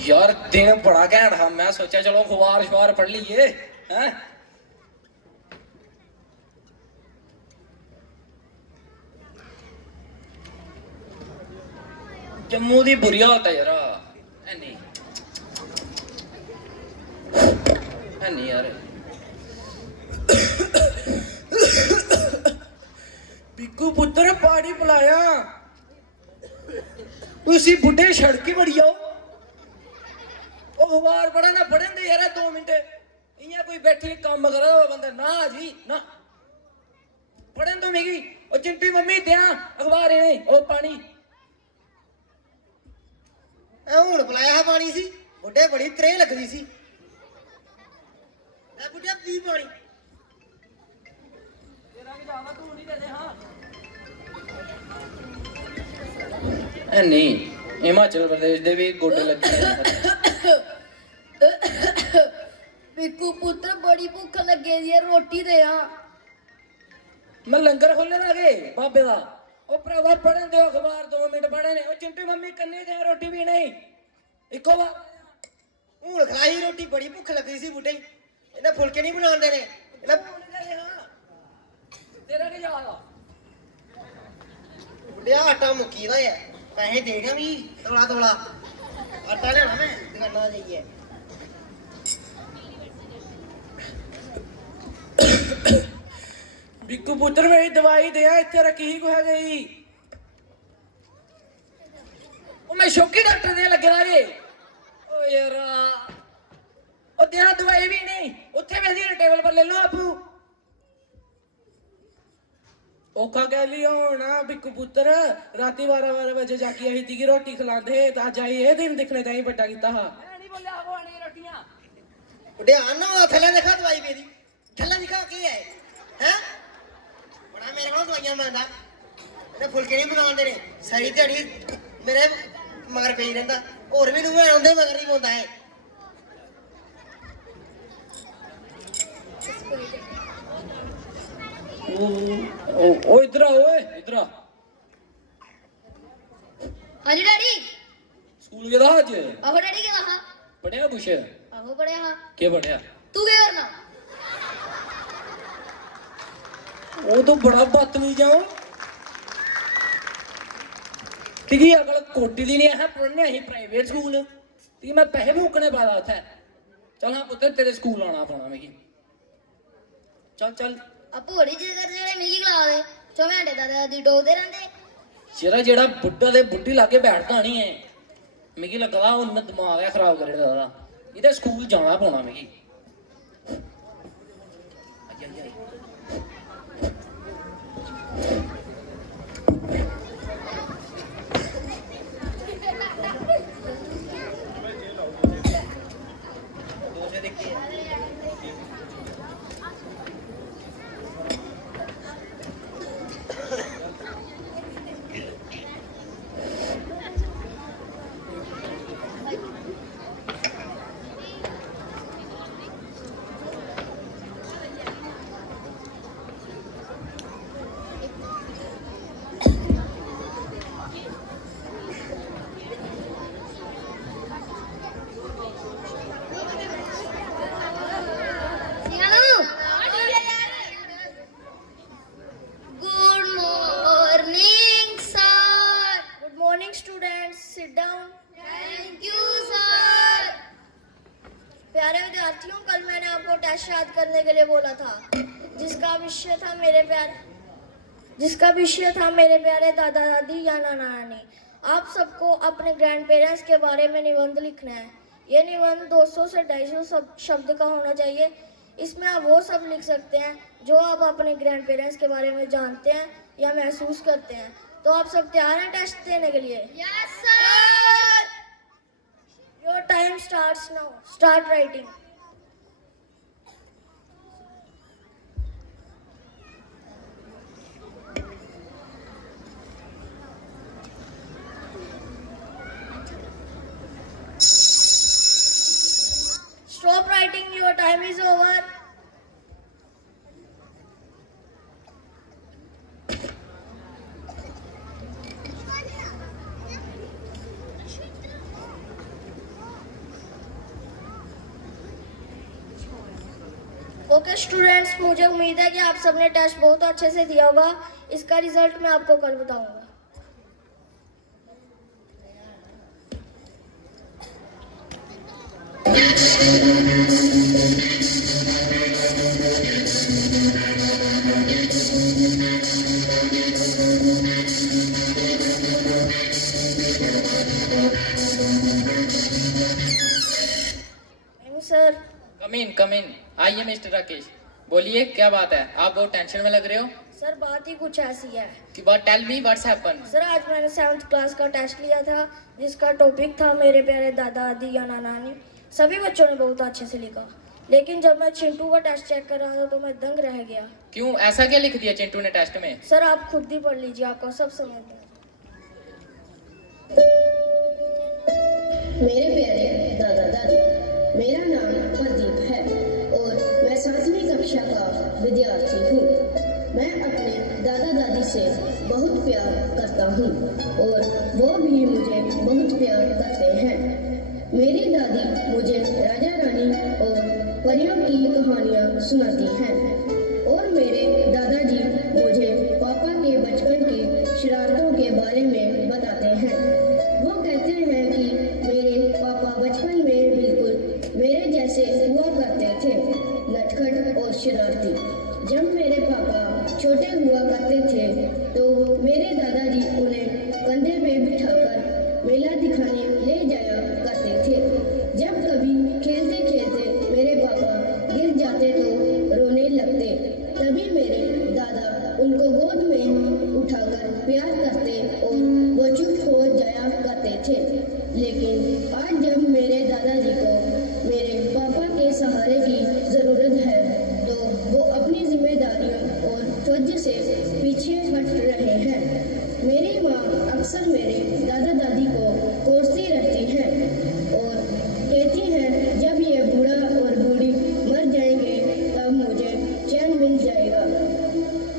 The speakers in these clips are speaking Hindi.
यार दिन बड़ा घैंट था, मैं सोचा चलो अखबार शबार पढ़ लीए हैं। जम्मू दी बुरी हालत है यार, है नहीं यार। पिक्कू पुत्र पानी पिलाया, उसी बुढ़े सड़की बड़ी आओ। अखबार पढ़ा ना पढ़न दे यार 2 मिनट, इयां कोई बैठी काम करा बंदा ना जी ना पढ़न दो मिगी। ओ चिंटू मम्मी दिया अखबार इने ओ पानी ਹੁਣ ਪਲਾਇਆ ਪਾਣੀ ਸੀ ਬੁੱਢੇ ਬੜੀ ਤਰੇ ਲੱਗਦੀ ਸੀ। ਮੈਂ ਬੁੱਢਾ ਪੀ ਪਾਣੀ ਤੇਰਾ ਕੀ ਜਾਵਾ ਤੂੰ ਨਹੀਂ ਦੇ ਹਾਂ। ਐ ਨਹੀਂ ਹਿਮਾਚਲ ਪ੍ਰਦੇਸ਼ ਦੇ ਵੀ ਗੋਡੇ ਲੱਗੇ पिक्कू पुत्र बड़ी भुख लगे दी है, रोटी दे आ। मैं लंगर खोले दा के बाबे दा। ओ भरावा पढ़न दे अखबार 2 मिनट पढ़े ने। ओ चिंटू मम्मी कन्ने दे रोटी भी नहीं इको बार ਹੁਣ ਖਾਈ ਰੋਟੀ ਬੜੀ ਭੁੱਖ ਲੱਗੀ ਸੀ ਬੁੱਢੇ ਇਹਨਾਂ ਫੁਲਕੇ ਨਹੀਂ ਬਣਾਉਂਦੇ ਨੇ ਇਹਨਾਂ तेरा की याद आ ਬੁੱਢਿਆ ਆਟਾ ਮੁੱਕੀ ਦਾ ਹੈ ਪੈਸੇ ਦੇ ਗਿਆ ਵੀ ਤੋਲਾ ਤੋਲਾ ਆਟਾ ਲੈਣਾ ਮੈਂ ਦੁਕਾਨਾਂ ਤੇ ਜਾਈਏ। बिक्कू पुत्र मेरी दवाई दे इतने रखी ही को है गई। मैं शौकी डॉक्टर दे लगे ना जे। ओ यार ओ तेरा दवाई भी नहीं उत्थे बैठी टेबल पर ले लो आपू। औखा कह लिया होना बिक्कू पुत्र राती 12 बजे जाके आई थी रोटी खिलाते अज आई ये दिन दिखने ताई बड़ा कीता हा। नहीं बोलिया को आनी रोटियां ਬੁੱਢਿਆ ਨਾ ਥੱਲੇ ਲਿਖਾ ਦਵਾਈ ਮੇਰੀ ਥੱਲੇ ਲਿਖਾ ਕੀ ਹੈ ਹੈ ਬੜਾ ਮੇਰੇ ਕੋਲ ਦਵਾਈਆਂ ਮੰਗਦਾ ਇਹਨੇ ਫੁਲਕੇ ਨਹੀਂ ਬਣਾਉਂਦੇ ਨੇ ਸਾਰੀ ਦਿਹਾੜੀ ਮੇਰੇ ਮਗਰ ਪਈ ਰਹਿੰਦਾ ਹੋਰ ਵੀ ਦੂਏ ਆਉਂਦੇ ਮਗਰ ਨਹੀਂ ਪਾਉਂਦਾ ਹੈ। ओ इधर आओ इधर आ। हाँ जी डैडी। स्कूल गेदा अज आहो डैडी के कहा पढ़िया कुछ आहो पढ़िया हाँ। के पढ़िया तू क्या करना वो तो बड़ा बदतमीज है कि अगल कोटी दी नहीं है पढ़ने अं प्राइवेट स्कूल कि मैं पैसे फूकने पादा उत्थे। चल हाँ पुत्र तेरे स्कूल आना पौना मिगी चल चल आप होड़ी चीज कर जेड़े मिगी खिला दे 4 घंटे दादा दादी डोगदे रहंदे जेड़ा जेड़ा बुड्ढा दे बुड्ढी लागे बैठदा नहीं है मिगी लगदा उन्ने दिमाग है खराब करे दादा इधर स्कूल जाना पौना मिगी। प्यारे विद्यार्थियों, कल मैंने आपको टेस्ट याद करने के लिए बोला था जिसका विषय था मेरे प्यारे दादा दादी या नाना नानी। आप सबको अपने ग्रैंड पेरेंट्स के बारे में निबंध लिखना है। ये निबंध 200 से 250 शब्द का होना चाहिए। इसमें आप वो सब लिख सकते हैं जो आप अपने ग्रैंड पेरेंट्स के बारे में जानते हैं या महसूस करते हैं। तो आप सब तैयार हैं टेस्ट देने के लिए? Yes sir. Your time starts now. Start writing. Stop writing, your time is over. Okay students, मुझे उम्मीद है कि आप सबने टेस्ट बहुत अच्छे से दिया होगा। इसका रिजल्ट मैं आपको कल बताऊंगा। सर कम इन। आइए मिस्टर राकेश, बोलिए क्या बात है, आप बहुत टेंशन में लग रहे हो। सर बात ही कुछ ऐसी है कि बात tell me what's happen. Sir, आज मैंने 7th क्लास का टेस्ट लिया था जिसका टॉपिक था मेरे प्यारे दादा दादी या नाना नानी। सभी बच्चों ने बहुत अच्छे से लिखा, लेकिन जब मैं चिंटू का टेस्ट चेक कर रहा था तो मैं दंग रह गया। क्यों, ऐसा क्या लिख दिया चिंटू ने टेस्ट में? सर आप खुद ही पढ़ लीजिए, आपको सब समझ में। मेरे प्यारे दादा दादी, मेरा नाम प्रदीप है और मैं 7वीं कक्षा का विद्यार्थी हूँ। मैं अपने दादा दादी से बहुत प्यार करता हूँ और वो भी मुझे बहुत प्यार करते हैं। मेरी दादी मुझे राजा रानी और परियों की कहानियाँ सुनाती हैं और मेरे दादाजी मुझे पापा के बचपन की शरारतों के बारे में बताते हैं। वो कहते हैं कि मेरे पापा बचपन में बिल्कुल मेरे जैसे हुआ करते थे, नटखट और शरारती। जब मेरे पापा छोटे हुआ करते थे तो मेरे दादाजी उन्हें कंधे पे बिठाकर मेला दिखाने ले जाया करते थे। जब कभी खेलते खेलते मेरे पापा गिर जाते तो रोने लगते, तभी मेरे दादा उनको गोद में उठाकर प्यार करते और वो चुप हो जाया करते थे। लेकिन आज जब मेरे दादाजी को मेरे पापा के सहारे की ज़रूरत है तो वो अपनी जिम्मेदारियों और फर्ज से पीछे हट रहे हैं। मेरी माँ अक्सर मेरे दादा दादी को कोसती रहती हैं और कहती हैं जब ये बूढ़ा और बूढ़ी मर जाएंगे तब मुझे चैन मिल जाएगा।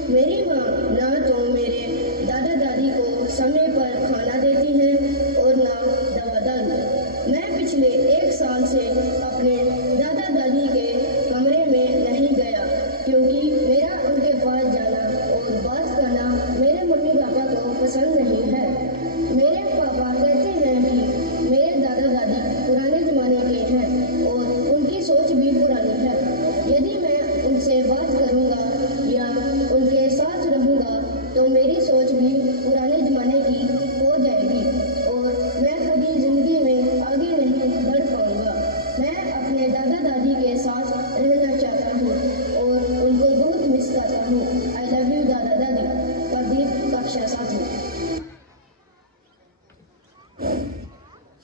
मेरी माँ ना तो मेरे दादा दादी को समय पर खाना देती हैं और ना दवा दारू। मैं पिछले 1 साल से अपने दादा दादी के कमरे में नहीं गया क्योंकि मेरा उनके पास जाना और बात करना मेरे मम्मी पापा को पसंद नहीं है। मेरे पापा कहते हैं कि मेरे दादा दादी पुराने ज़माने के हैं और उनकी सोच भी पुरानी है। यदि मैं उनसे बात करूँगा या उनके साथ रहूँगा तो मेरी सोच भी पुराने ज़माने की हो जाएगी और मैं कभी ज़िंदगी में आगे नहीं बढ़ पाऊँगा। मैं अपने दादा दादी के साथ रहना चाहता हूँ और उनको बहुत मिस करता हूँ। आई लव यू दादा दादी। प्रदीप, कक्षा 7वीं।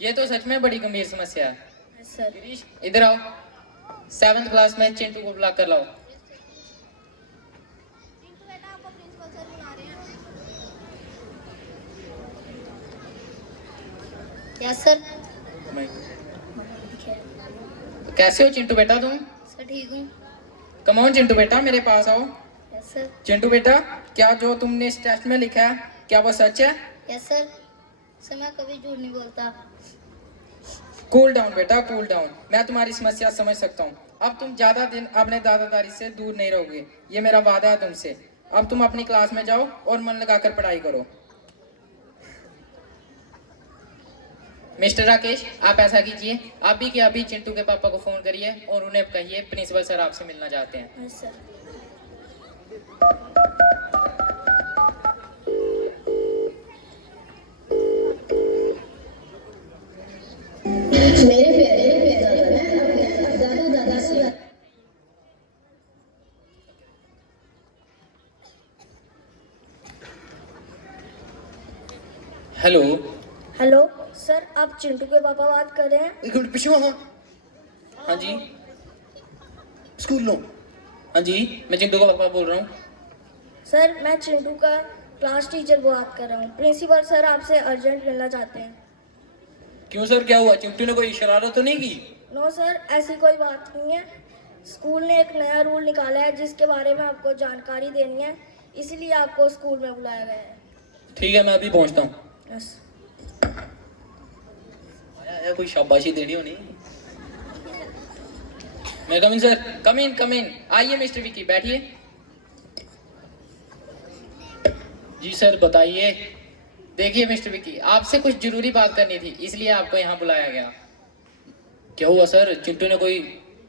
ये तो सच में बड़ी गंभीर समस्या है। सर गिरीश इधर आओ, 7th क्लास में चिंटू को बुला कर लाओ। Yes sir. कैसे हो चिंटू बेटा तुम? सर ठीक हूँ। कम ऑन चिंटू बेटा, मेरे पास आओ। Yes sir. चिंटू बेटा, क्या जो तुमने इस टेस्ट में लिखा है क्या वो सच है? Yes sir. सर मैं कभी झूठ नहीं बोलता। कूल डाउन बेटा, कूल डाउन। मैं तुम्हारी समस्या समझ सकता हूँ। अब तुम ज्यादा दिन अपने दादा दादी से दूर नहीं रहोगे, ये मेरा वादा है तुमसे। अब तुम अपनी क्लास में जाओ और मन लगाकर पढ़ाई करो। मिस्टर राकेश, आप ऐसा कीजिए, आप भी क्या अभी चिंटू के पापा को फोन करिए और उन्हें कहिए प्रिंसिपल सर आपसे मिलना चाहते हैं। Yes sir. मेरे प्यारे दादा, मैं अपने दादा दादा से हेलो। हेलो सर, आप चिंटू के पापा बात कर रहे हैं? एक मिनट पीछे वहाँ। हाँ जी। स्कूल लो। हाँ जी, मैं चिंटू का पापा बोल रहा हूँ। सर मैं चिंटू का क्लास टीचर बात कर रहा हूँ। प्रिंसिपल सर आपसे अर्जेंट मिलना चाहते हैं। क्यों सर, क्या हुआ? चिंटू ने कोई शरारत तो नहीं की? नो सर, ऐसी कोई बात नहीं है। स्कूल ने एक नया रूल निकाला है जिसके बारे में आपको जानकारी देनी है, इसलिए आपको स्कूल में बुलाया गया है। ठीक है, मैं अभी पहुँचता हूँ। यस। आया कोई शाबाशी देनी होनी। मैं कम इन सर। कम इन आइए मिस्टर विकी, बैठिए। जी सर बताइए। देखिए मिस्टर विकी, आपसे कुछ जरूरी बात करनी थी, इसलिए आपको यहाँ बुलाया गया। क्या हुआ सर? चिंटू ने कोई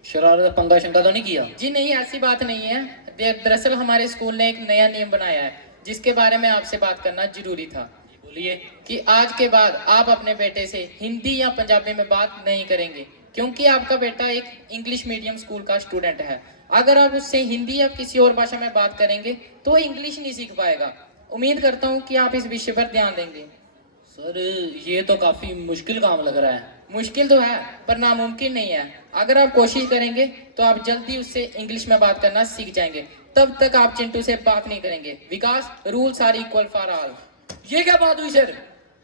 शरारत पंगा शंका तो नहीं किया? जी नहीं, ऐसी बात नहीं है। दरअसल हमारे स्कूल ने एक नया नियम बनाया है, जिसके बारे में आपसे बात करना जरूरी था। बोलिए। कि आज के बाद आप अपने बेटे से हिंदी या पंजाबी में बात नहीं करेंगे, क्योंकि आपका बेटा एक इंग्लिश मीडियम स्कूल का स्टूडेंट है। अगर आप उससे हिंदी या किसी और भाषा में बात करेंगे तो वो इंग्लिश नहीं सीख पाएगा। उम्मीद करता हूँ कि आप इस विषय पर ध्यान देंगे। सर ये तो काफी मुश्किल काम लग रहा है। मुश्किल तो है पर नामुमकिन नहीं है। अगर आप कोशिश करेंगे तो आप जल्दी उससे इंग्लिश में बात करना सीख जाएंगे। तब तक आप चिंटू से बात नहीं करेंगे। Vikas, rules are equal for all. ये क्या बात हुई सर?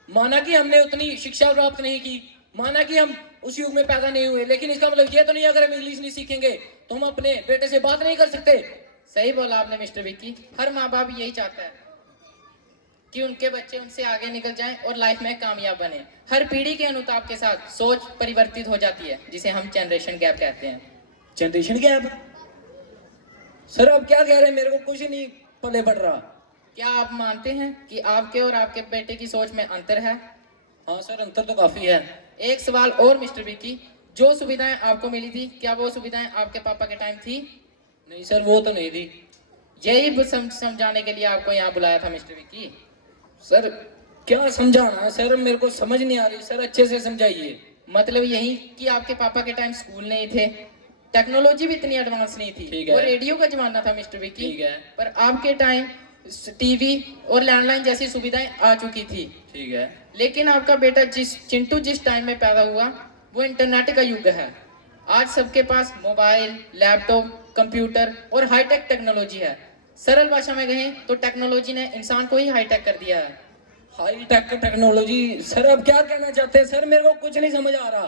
माना कि हमने उतनी शिक्षा प्राप्त नहीं की, माना कि हम उस युग में पैदा नहीं हुए, लेकिन इसका मतलब ये तो नहीं अगर हम इंग्लिश नहीं सीखेंगे तो हम अपने बेटे से बात नहीं कर सकते। सही बोला आपने मिस्टर विक्की। हर माँ बाप यही चाहता है कि उनके बच्चे उनसे आगे निकल जाएं और लाइफ में कामयाब बने। हर पीढ़ी के अनुताप के साथ सोच परिवर्तित हो जाती है, जिसे हम जनरेशन गैप कहते हैं। Generation gap? सर अब क्या कह रहे हैं? मेरे को कुछ नहीं पल्ले पड़ रहा। क्या आप मानते हैं कि आपके और आपके बेटे की सोच में अंतर है? हाँ सर, अंतर तो काफी है। एक सवाल और मिस्टर विक्की, जो सुविधाएं आपको मिली थी, क्या वो सुविधाएं आपके पापा के टाइम थी? नहीं सर, वो तो नहीं थी। यही समझाने के लिए आपको यहाँ बुलाया था मिस्टर विक्की। सर क्या समझाना है सर? मेरे को समझ नहीं आ रही सर, अच्छे से समझाइए। मतलब यही कि आपके पापा के टाइम स्कूल नहीं थे, टेक्नोलॉजी भी इतनी एडवांस नहीं थी, ठीक है। और रेडियो का जमाना था मिस्टर विक्की। ठीक है। पर आपके टाइम टीवी और लैंडलाइन जैसी सुविधाएं आ चुकी थी। ठीक है। लेकिन आपका बेटा चिंटू जिस टाइम में पैदा हुआ वो इंटरनेट का युग है। आज सबके पास मोबाइल, लैपटॉप, कंप्यूटर और हाईटेक टेक्नोलॉजी है। सरल भाषा में कहें तो टेक्नोलॉजी ने इंसान को ही हाईटेक कर दिया है। Hi tech technology? सर अब क्या कहना चाहते हैं सर? मेरे को कुछ नहीं समझ आ रहा,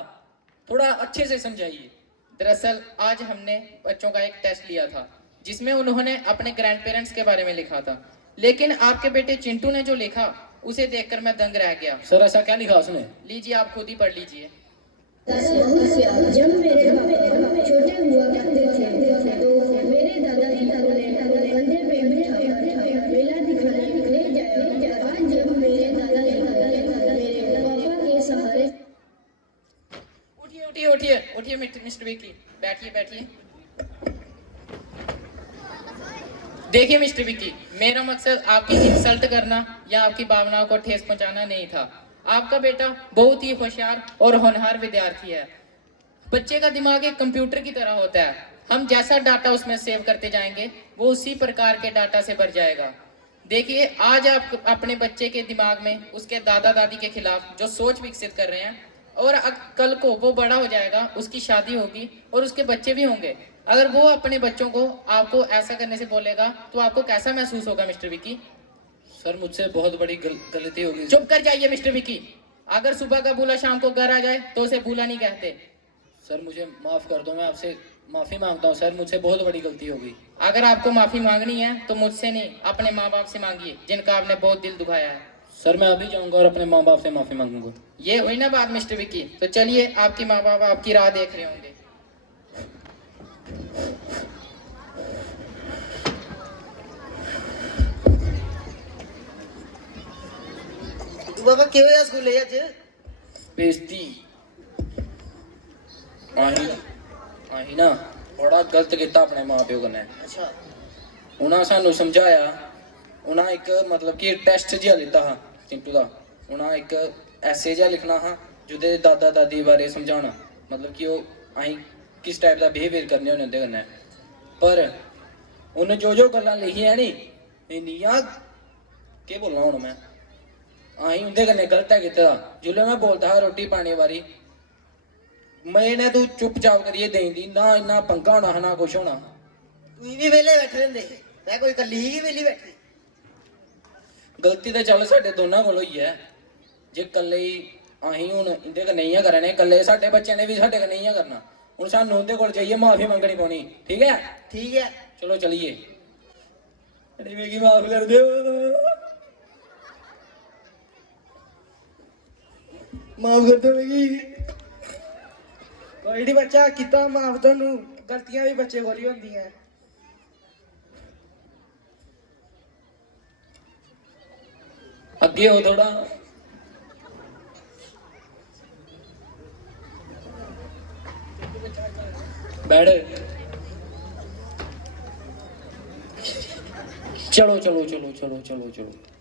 थोड़ा अच्छे से समझाइए। दरअसल आज हमने बच्चों का एक टेस्ट लिया था, जिसमें उन्होंने अपने ग्रैंड पेरेंट्स के बारे में लिखा था। लेकिन आपके बेटे चिंटू ने जो लिखा उसे देखकर मैं दंग रह गया। सर ऐसा क्या लिखा उसने? लीजिए आप खुद ही पढ़ लीजिए। बहुत प्यार। जब मेरे पापा छोटे हुआ करते थे तो मेरे दादाजी उन्हें कंधे पे बिठा मेला दिखाने ले जाया। आज जब मेरे दादाजी मेरे पापा के सहारे। उठिए उठिए उठिए उठिए मिस्टर विक्की, बैठिए बैठिए। देखिए मिस्टर विक्की, मेरा मकसद आपकी इंसल्ट करना या आपकी भावनाओं को ठेस पहुंचाना नहीं था। आपका बेटा बहुत ही होशियार और होनहार विद्यार्थी है। बच्चे का दिमाग एक कंप्यूटर की तरह होता है। हम जैसा डाटा उसमें सेव करते जाएंगे वो उसी प्रकार के डाटा से भर जाएगा। देखिए आज आप अपने बच्चे के दिमाग में उसके दादा दादी के खिलाफ जो सोच विकसित कर रहे हैं, और कल को वो बड़ा हो जाएगा, उसकी शादी होगी और उसके बच्चे भी होंगे। अगर वो अपने बच्चों को आपको ऐसा करने से बोलेगा तो आपको कैसा महसूस होगा मिस्टर विक्की? सर मुझसे बहुत बड़ी गलती हो गई। चुप कर जाइए मिस्टर विक्की। अगर सुबह का बूला शाम को घर आ जाए तो उसे बूला नहीं कहते। सर मुझे माफ कर दो, मैं आपसे माफी मांगता हूँ सर, मुझसे बहुत बड़ी गलती हो गई। अगर आपको माफी मांगनी है तो मुझसे नहीं, अपने माँ बाप से मांगिए जिनका आपने बहुत दिल दुखाया है। सर मैं अभी जाऊंगा और अपने माँ बाप से माफी मांगूंगा। ये हुई ना बात मिस्टर विक्की। तो चलिए, आपकी माँ बाप आपकी राह देख रहे होंगे। तू बाबा क्यों या स्कूले अज? बेइज्जती आही ना बड़ा गलत किया अपने माँ प्यो कन्नै। अच्छा। उन्हें सानू समझाया, उन्हें एक मतलब कि टेस्ट जिहा दिता हा चिंटू का। उन्हें एक ऐसे जिहा लिखना हा जुदे दादा दादी बारे समझाना, मतलब कि अं किस टाइप का बिहेवियर करने होने उंदे कन्नै। पर उन्हें जो गल्लां लिखियां नी इन्नियां केह् बोलना हुण मैं, अं उंदे कन्नै गलत है कीते दा। जिसलै मैं बोलदा हा रोटी पाने बारी, मैंने तू चुपचाप करिए देई दी, ना इन्ना पंगा होना हा ना कुछ होना। तू भी वेले बैठे रहंदे, मैं कोई कल्ली ही वेली बैठी। गलती तो चल साडे दोनों कोल होई है। जे कल्ले ही अहीं हुण इंदे कन्नै इ'यां करने, कल्ले साडे बच्चे ने भी साडे कन्नै इ'यां करना। हुण सानू उंदे कोल जाइए माफी मंगनी पौनी, ठीक है? ठीक है। चलो चलिए। अरे मिगी माफ कर दो, माफ कर दो मिगी। कोई नहीं बच्चा, किता माफ तन्नू। ਗਲਤੀਆਂ ਵੀ ਬੱਚੇ ਕੋਲ ਹੀ ਹੁੰਦੀਆਂ। ਅੱਗੇ ਹੋ ਥੋੜਾ। बैठ। चलो चलो चलो चलो चलो चलो।